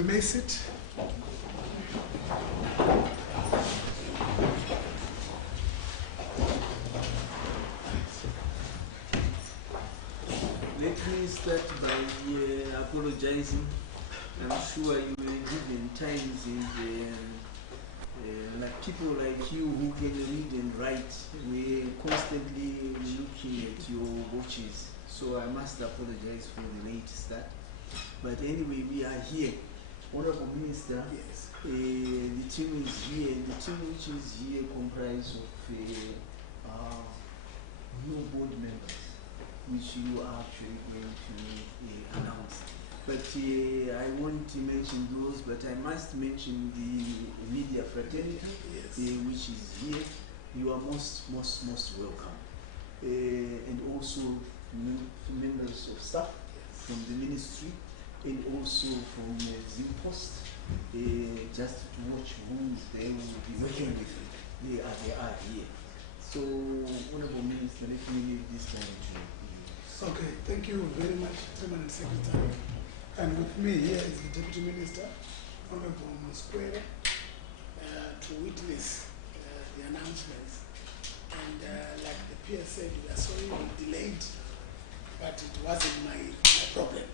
We may sit. Let me start by apologizing. I'm sure you were given times in the, like people like you who can read and write, we're constantly looking at your watches. So I must apologize for the late start. But anyway, we are here. Honorable Minister, Yes. the team is here, and the team which is here comprises of new board members, which you are actually going to announce. But I won't mention those, but I must mention the media fraternity, Yes. which is here. You are most welcome. And also members of staff from the ministry, and also from Zimpost, just to watch who they will be working with. They are here. So, Honorable Minister, let me leave this time to you. Okay, thank you very much, Chairman and Secretary. And with me here is the Deputy Minister, Honorable Musquera, to witness the announcements. And like the peer said, we are sorry we delayed, but it wasn't my problem.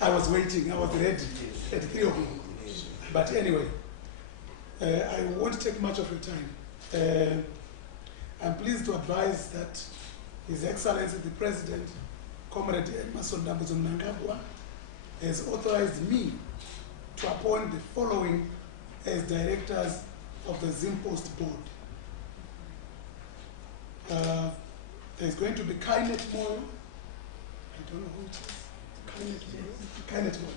I was waiting, I was ready at 3 o'clock. But anyway, I won't take much of your time. I'm pleased to advise that His Excellency the President, Comrade Emerson Dambuzo Mnangagwa, has authorized me to appoint the following as directors of the Zimpost Board. There's going to be Kainet Moyo. I don't know who it is. Kainet Moyo.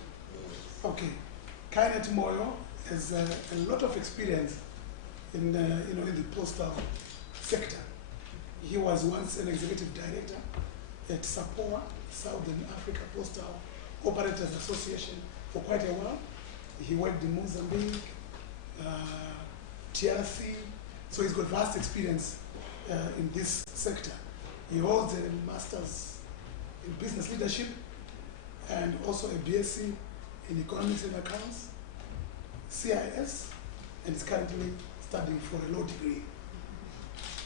Okay. Kainet Moyo has a lot of experience in the postal sector. He was once an executive director at SAPOA, Southern Africa Postal Operators Association, for quite a while. He worked in Mozambique, TRC, so he's got vast experience in this sector. He holds a master's in business leadership and also a BSc in economics and accounts, CIS, and is currently studying for a law degree.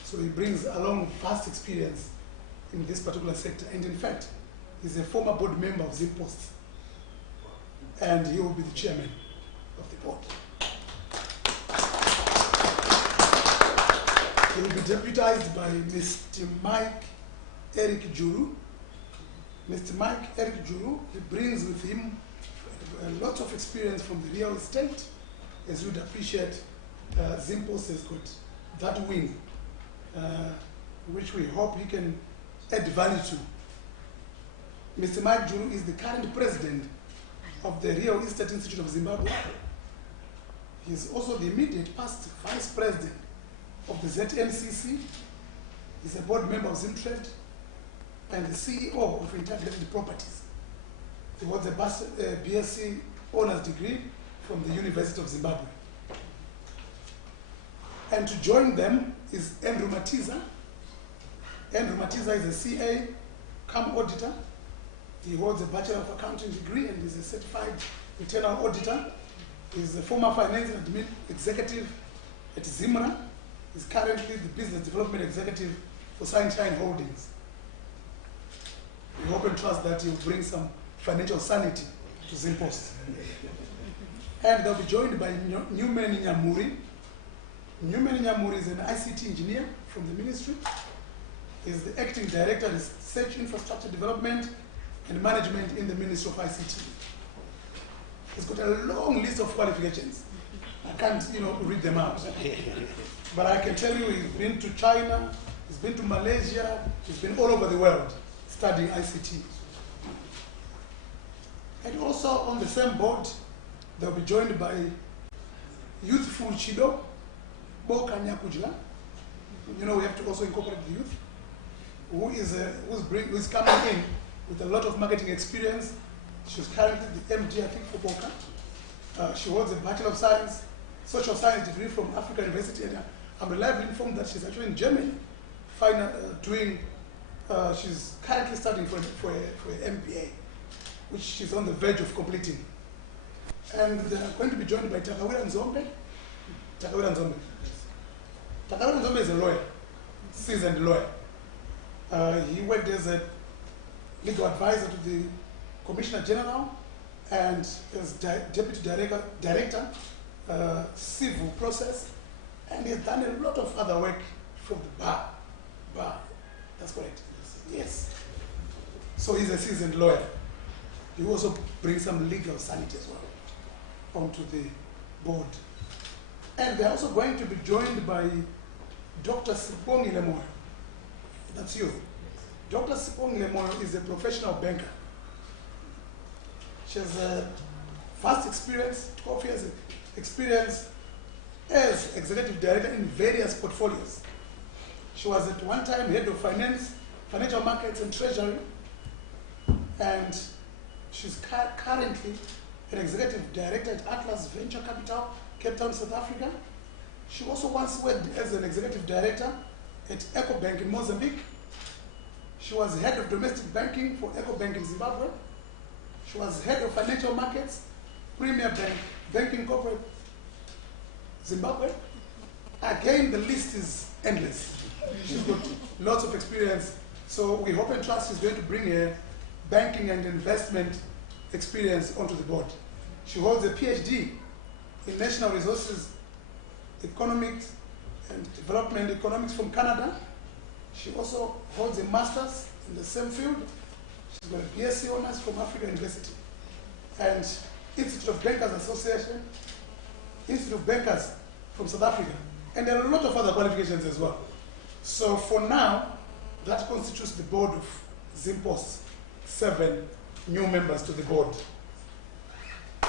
So he brings along vast experience in this particular sector, and in fact, he's a former board member of Zimpost, and he will be the chairman of the board. He will be deputized by Mr. Mike Eric Juru. Mr. Mike Eric Juru, he brings with him a lot of experience from the real estate. As you'd appreciate, Zimpost has got that wing, which we hope he can add value to. Mr. Mike Juru is the current president of the Real Estate Institute of Zimbabwe. He is also the immediate past vice president of the ZNCC. He's a board member of Zimtrade and the CEO of Integrated Properties. He holds a BSc honors degree from the University of Zimbabwe. And to join them is Andrew Matiza. Andrew Matiza is a CA cum auditor. He holds a Bachelor of Accounting degree and is a certified internal auditor. He's a former finance and admin executive at Zimra. He's currently the business development executive for Sunshine Holdings. We hope and trust that he will bring some financial sanity to Zimpost. And they'll be joined by Newman Nyamuri. Newman Nyamuri is an ICT engineer from the ministry. He's the acting director of Research Infrastructure Development and Management in the Ministry of ICT. He's got a long list of qualifications. I can't, read them out. But I can tell you he's been to China, he's been to Malaysia, he's been all over the world studying ICT. And also on the same board, they'll be joined by youthful Chido, Bo Kanyakujla. We have to also incorporate the youth, who's coming in with a lot of marketing experience. She's currently the MD, I think, for Boca. She holds a Bachelor of Science, Social Science degree from Africa University. And I'm reliably informed that she's actually in Germany, she's currently studying for an MBA. which she's on the verge of completing. And they're going to be joined by Takawira Nzombe. Takawira Nzombe. Takawira Nzombe is a lawyer, seasoned lawyer. He worked as a legal advisor to the Commissioner General and as Deputy Director, Civil Process, and he's done a lot of other work from the bar. That's correct. Yes. So he's a seasoned lawyer. He also brings some legal sanity as well onto the board. And they're also going to be joined by Dr. Sibongi Lemoyo. That's you. Dr. Sibongi Lemoyo is a professional banker. She has a vast experience, 12 years experience as executive director in various portfolios. She was at one time head of finance, financial markets and treasury, and she's currently an executive director at Atlas Venture Capital, Cape Town, South Africa. She also once worked as an executive director at EcoBank in Mozambique. She was head of domestic banking for EcoBank in Zimbabwe. She was head of financial markets, Premier Bank, Banking Corporate, Zimbabwe. Again, the list is endless. She's got lots of experience. So we hope and trust she's going to bring her banking and investment experience onto the board. She holds a PhD in National Resources Economics and Development Economics from Canada. She also holds a master's in the same field. She's got a BSc honors from Africa University and Institute of Bankers Association, Institute of Bankers from South Africa, and there are a lot of other qualifications as well. So for now, that constitutes the board of Zimpost, 7 new members to the board. I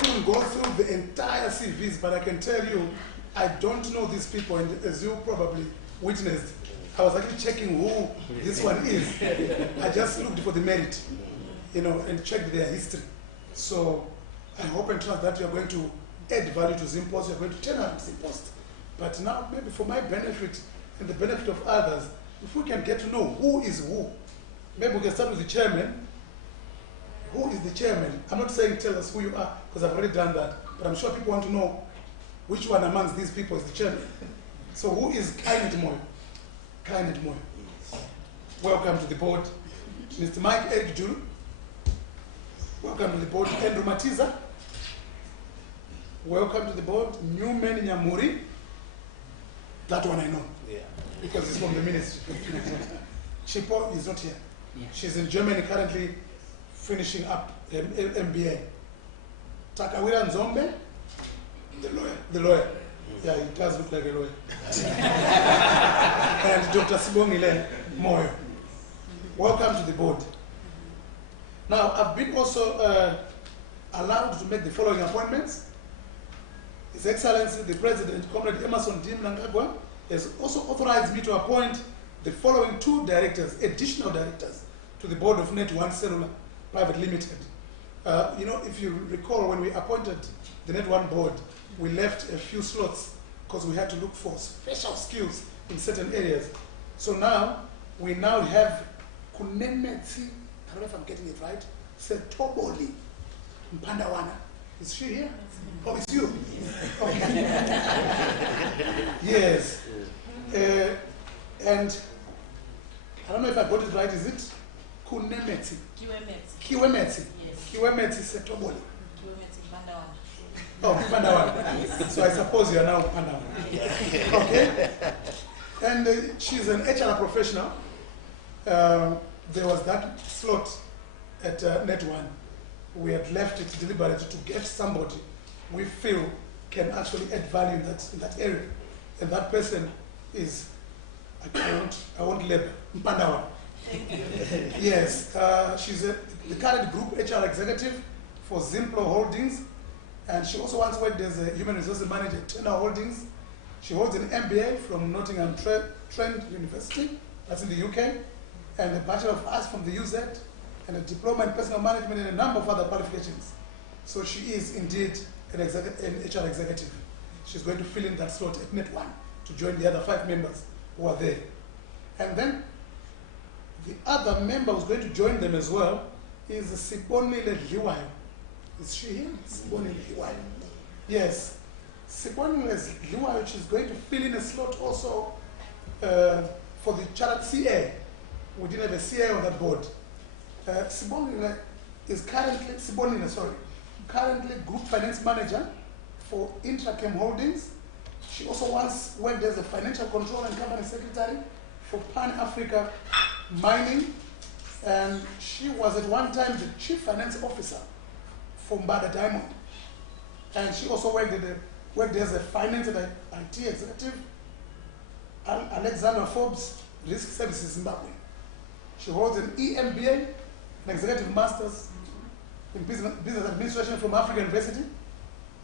couldn't go through the entire CVs, but I can tell you, I don't know these people, and as you probably witnessed, I was actually checking who this one is. I just looked for the merit, and checked their history. So I hope and trust that you are going to add value to Zimpost, you are going to turn around Zimpost. But now, maybe for my benefit and the benefit of others, if we can get to know who is who, maybe we can start with the chairman. Who is the chairman? I'm not saying tell us who you are, because I've already done that, but I'm sure people want to know which one amongst these people is the chairman. So who is Kainet Moyo? Kainet Moyo. Welcome to the board. Mr. Mike Eric Julu. Welcome to the board. Andrew Matiza. Welcome to the board. Newman Nyamuri. That one I know. Yeah. Because it's from the ministry. Chipo is not here. Yeah. She's in Germany currently finishing up MBA. Takawira Nzombe, the lawyer. Yeah, he does look like a lawyer. And Dr. Sibongi Moyo. Welcome to the board. Now, I've been also allowed to make the following appointments. His Excellency, the President, Comrade Emerson D. Mnangagwa, has also authorized me to appoint the following 2 directors, additional directors, to the board of NetOne Cellular Private Limited. If you recall, when we appointed the NetOne board, we left a few slots because we had to look for special skills in certain areas. So now, we have Kunemetsi, I don't know if I'm getting it right, Setoboli Mpandawana. Is she here? Oh, it's you? Okay. Yes. And I don't know if I got it right, is it? Kunemetsi. Kiwemetsi. Yes. Kiwemetsi Setoboli. Kiwemetsi Mpandawana. Oh, Mpandawana. So I suppose you are now Mpandawana. Okay. And she's an HR professional. There was that slot at NetOne. We had left it deliberately to get somebody we feel can actually add value in that area. And that person is, I won't label, Mpandawa. Yes, she's the current group HR executive for Zimplo Holdings, and she also once worked as a human resources manager at Turner Holdings. She holds an MBA from Nottingham Trent University, that's in the UK, and a Bachelor of Arts from the UZ, and a diploma in personal management and a number of other qualifications. So she is indeed an HR executive. She's going to fill in that slot at NetOne to join the other 5 members who are there. And then The other member who's going to join them as well is Sibonile Liwayo. Is she here? Sibonile Liwayo. Yes. Sibonile Liwayo, she's going to fill in a slot also for the chartered CA. We didn't have a CA on that board. Sibonile is currently Group Finance Manager for Intrachem Holdings. She also once worked as a Financial Control and Company Secretary for Pan-Africa Mining, and she was at one time the Chief Finance Officer for Mbada Diamond. And she also worked as a Finance and IT Executive at Alexander Forbes Risk Services Zimbabwe. She holds an EMBA, an Executive Master's in Business Administration from Africa University,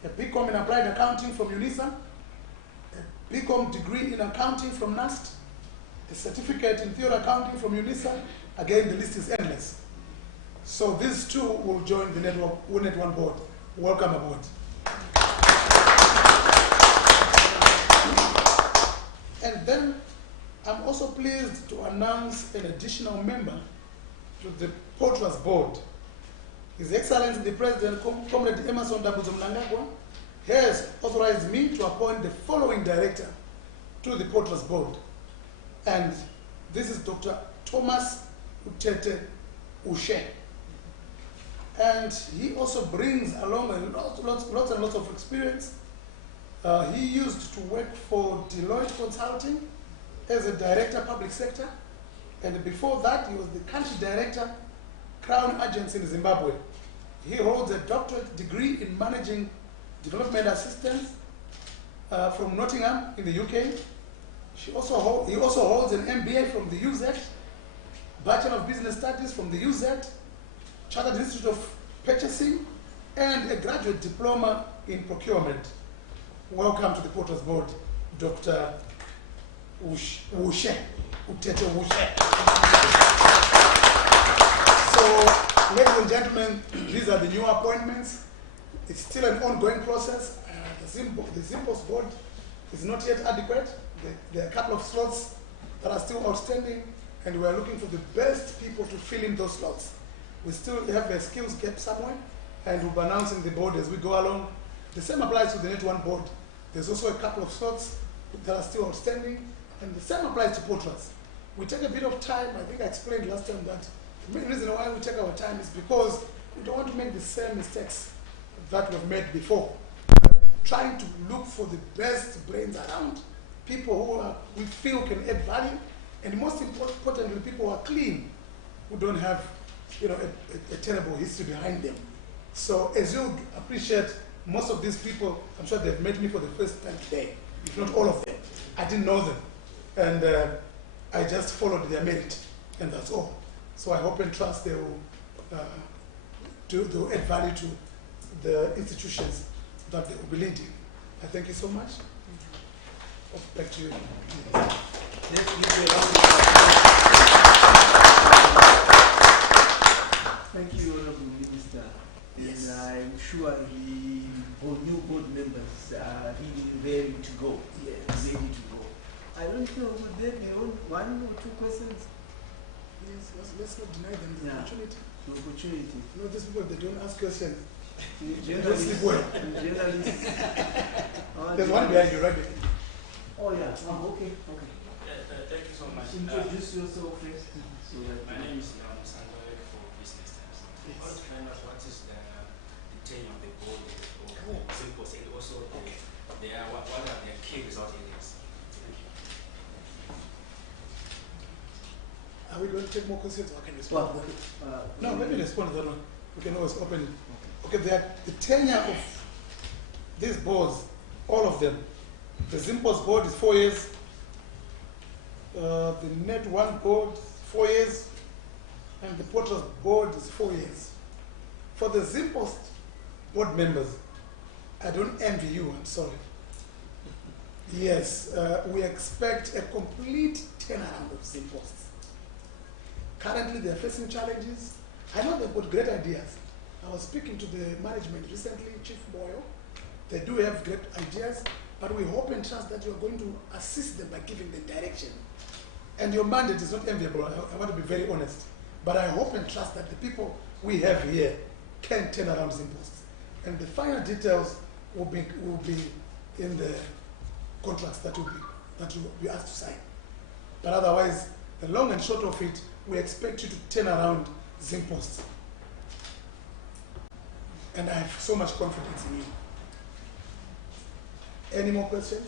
a BCom in Applied Accounting from UNISA, a BCom degree in Accounting from NAST, a certificate in Theory Accounting from UNISA. Again, the list is endless. So these two will join the NetOne Board. Welcome aboard. And then I'm also pleased to announce an additional member to the Potraz Board. His Excellency the President, Comrade Emerson Dabuzo Mnangagwa, has authorized me to appoint the following director to the Potraz Board. And this is Dr. Thomas Utete Ushe. And he also brings along lots and lots of experience. He used to work for Deloitte Consulting as a director public sector. And before that, he was the country director, Crown Agency in Zimbabwe. He holds a doctorate degree in managing development assistance from Nottingham in the UK. He also holds an MBA from the UZ, Bachelor of Business Studies from the UZ, Chartered Institute of Purchasing, and a graduate diploma in procurement. Welcome to the Potraz Board, Dr. Utete Ushe. So, ladies and gentlemen, these are the new appointments. It's still an ongoing process. The Zimpost board is not yet adequate. There are a couple of slots that are still outstanding, and we are looking for the best people to fill in those slots. We still have a skills gap somewhere, and we'll be announcing the board as we go along. The same applies to the NetOne Board. There's also a couple of slots that are still outstanding, and the same applies to Potraz. We take a bit of time. I think I explained last time that the main reason why we take our time is because we don't want to make the same mistakes that we've made before. We're trying to look for the best brains around, people who we feel can add value, and most importantly, people who are clean, who don't have a terrible history behind them. So as you appreciate, most of these people, I'm sure they've met me for the first time today, if not all of them. I didn't know them, and I just followed their merit, and that's all. So I hope and trust they will add value to the institutions that they will be leading. I thank you so much. Back to you. Thank you, Honorable Minister. Yes. And I'm sure the new board members are really ready to go. Yes. Ready to go. I don't know, would there be one or two questions? Yes, let's not deny them the opportunity. The opportunity. You know, these people, they don't ask questions. Journalists. Sleep well. Journalists. There's one behind you, right? Oh, yeah. Oh, okay. Thank you so much. Introduce yourself first. So My name is Sandra for Business Times. Yes. I want to find out what is the tenure of the board of Zimpost, and also what are their key result areas. Thank you. Are we going to take more questions, or can we respond to that? No, let me respond to that one. We can always open it. Okay, the tenure of these boards, all of them. The Zimpost board is 4 years. The NetOne Board, 4 years. And the Potraz board is 4 years. For the Zimpost board members, I don't envy you, I'm sorry. Yes, we expect a complete turnaround of Zimpost. Currently, they are facing challenges. I know they've got great ideas. I was speaking to the management recently, Chief Boyle. They do have great ideas, but we hope and trust that you're going to assist them by giving them direction And your mandate is not enviable, I want to be very honest. But I hope and trust that the people we have here can turn around Zimpost. And the final details will be in the contracts that will be asked to sign. But otherwise, the long and short of it, we expect you to turn around Zimpost. And I have so much confidence in you. Any more questions?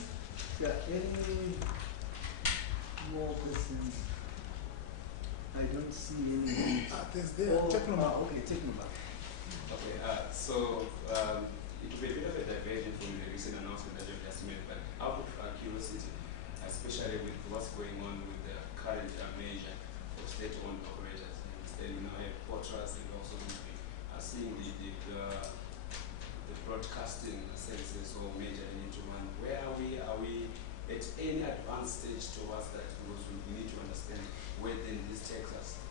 Yeah, any more questions? I don't see any. There's there. Technomark. Okay, Technomark. Okay, so it will be a bit of a diversion from the recent announcement that you've just made, but out of curiosity, especially with what's going on with the current measure for state-owned operators, and we now have Potraz and also seeing the broadcasting services all majoring into one. Where are we? Are we at any advanced stage towards that? Because we need to understand where then this takes us.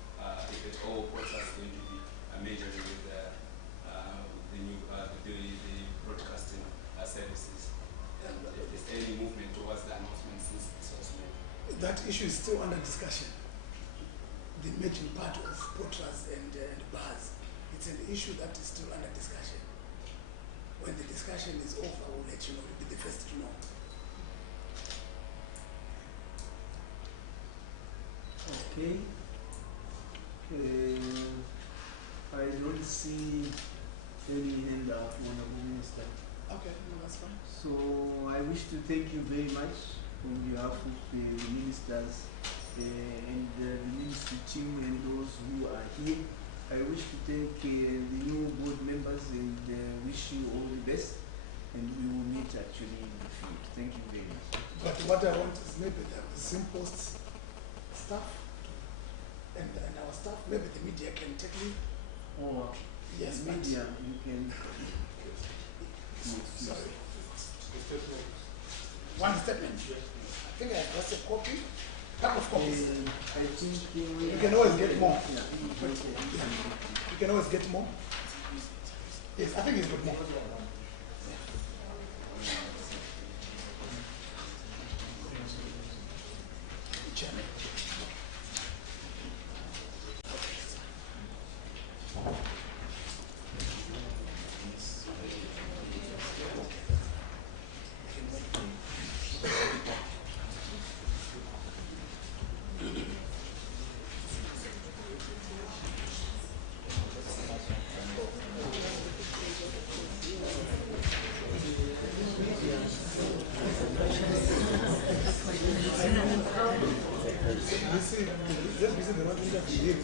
If at all, Potraz is going to be majoring with the broadcasting services, and if there's any movement towards the announcement since this was made. That issue is still under discussion. The merging part of Potraz and bars, it's an issue that is still under discussion. When the discussion is over, I will let you know. You'll be the first to know. Okay. I don't see any hand up, Honorable Minister. Okay, no, that's fine. So I wish to thank you very much on behalf of the ministers and the ministry team and those who are here. I wish to thank the new board members and wish you all the best. And we will meet actually in the field. Thank you very much. But what I want is maybe the Zimpost staff and our staff, maybe the media can take me. Or Yes, media, you can. Sorry. One statement. I think I have just a copy. Couple of copies. I think You can always get more. Yeah. You can always get more. Yes, I think it's got more. Chairman. This is the one thing that we did.